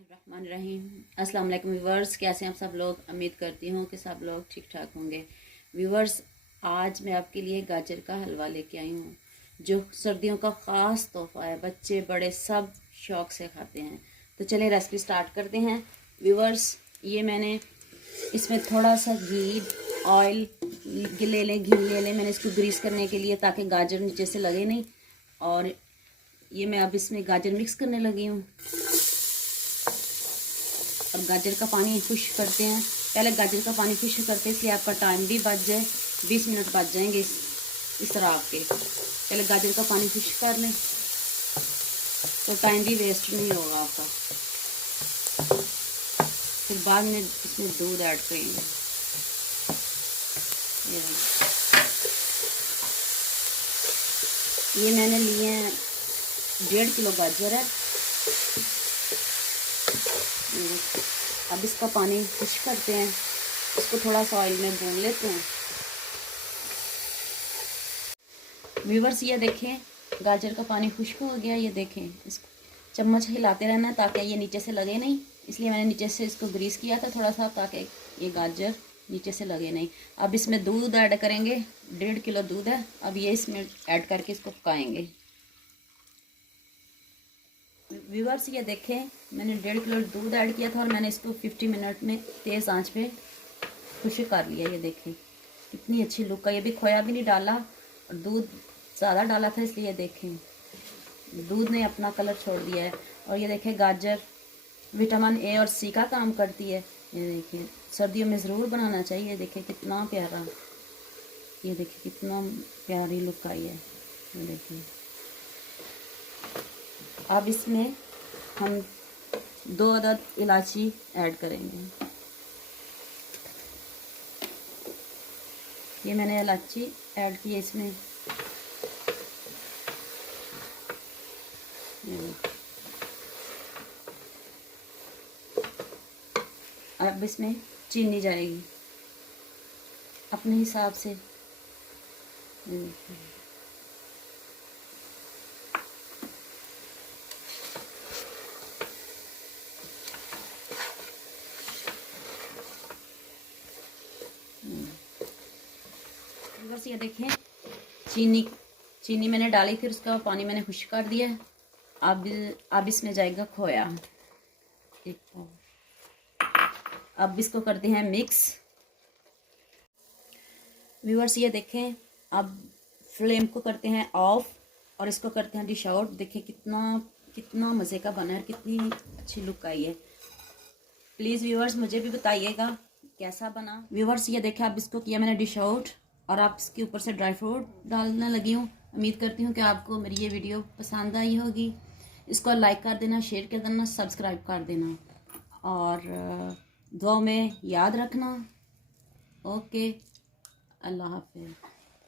बिस्मिल्लाहिर्रहमानिर्रहीम। अस्सलाम वालेकुम व्यूवर्स, कैसे हैं आप सब लोग। उम्मीद करती हूँ कि सब लोग ठीक ठाक होंगे। व्यूवर्स, आज मैं आपके लिए गाजर का हलवा लेके आई हूँ जो सर्दियों का ख़ास तोहफ़ा है। बच्चे बड़े सब शौक़ से खाते हैं। तो चलिए रेसिपी स्टार्ट करते हैं। व्यूवर्स, ये मैंने इसमें थोड़ा सा घी ऑयल घी ले लें मैंने इसको ग्रीस करने के लिए, ताकि गाजर नीचे से लगे नहीं। और ये मैं अब इसमें गाजर मिक्स करने लगी हूँ। अब गाजर का पानी खुश करते हैं। पहले गाजर का पानी खुश करते हैं, इसलिए आपका टाइम भी बच जाए। 20 मिनट बच जाएंगे इस तरह आपके। पहले गाजर का पानी खुश कर लें तो टाइम भी वेस्ट नहीं होगा आपका। फिर बाद में इसमें दूध ऐड करेंगे। ये मैंने लिए हैं 1.5 किलो गाजर है। अब इसका पानी खुश करते हैं, इसको थोड़ा सा ऑयल में भून लेते हैं। व्यूवर्स, ये देखें गाजर का पानी खुश्क हो गया। ये देखें, इसको चम्मच हिलाते रहना है ताकि ये नीचे से लगे नहीं। इसलिए मैंने नीचे से इसको ग्रीस किया था थोड़ा सा, ताकि ये गाजर नीचे से लगे नहीं। अब इसमें दूध ऐड करेंगे। 1.5 किलो दूध है। अब ये इसमें ऐड करके इसको पकाएंगे। व्यूवर्स, ये देखें मैंने 1.5 किलो दूध ऐड किया था और मैंने इसको 50 मिनट में तेज़ आंच पे खुश कर लिया। ये देखें कितनी अच्छी लुक का। ये भी खोया भी नहीं डाला और दूध ज़्यादा डाला था, इसलिए देखें दूध ने अपना कलर छोड़ दिया है। और ये देखें गाजर विटामिन ए और सी का काम करती है। ये देखिए सर्दियों में ज़रूर बनाना चाहिए। देखें कितना प्यारा, ये देखिए कितना प्यारी लुक आई है। ये देखिए अब इसमें हम 2 अदद इलायची ऐड करेंगे। ये मैंने इलायची ऐड की है इसमें। अब इसमें चीनी जाएगी अपने हिसाब से। बस ये देखें चीनी मैंने डाली, फिर उसका पानी मैंने खुश कर दिया। अब इसमें जाएगा खोया। अब इसको करते हैं मिक्स। व्यूअर्स, ये देखें अब फ्लेम को करते हैं ऑफ और इसको करते हैं डिश आउट। देखें कितना मज़े का बना है, कितनी अच्छी लुक आई है। प्लीज़ व्यूअर्स मुझे भी बताइएगा कैसा बना। व्यूअर्स, ये देखें अब इसको किया मैंने डिश आउट और आप इसके ऊपर से ड्राई फ्रूट डालने लगी हूँ। उम्मीद करती हूँ कि आपको मेरी ये वीडियो पसंद आई होगी। इसको लाइक कर देना, शेयर कर देना, सब्सक्राइब कर देना और दुआ में याद रखना। ओके, अल्लाह हाफ़िज़।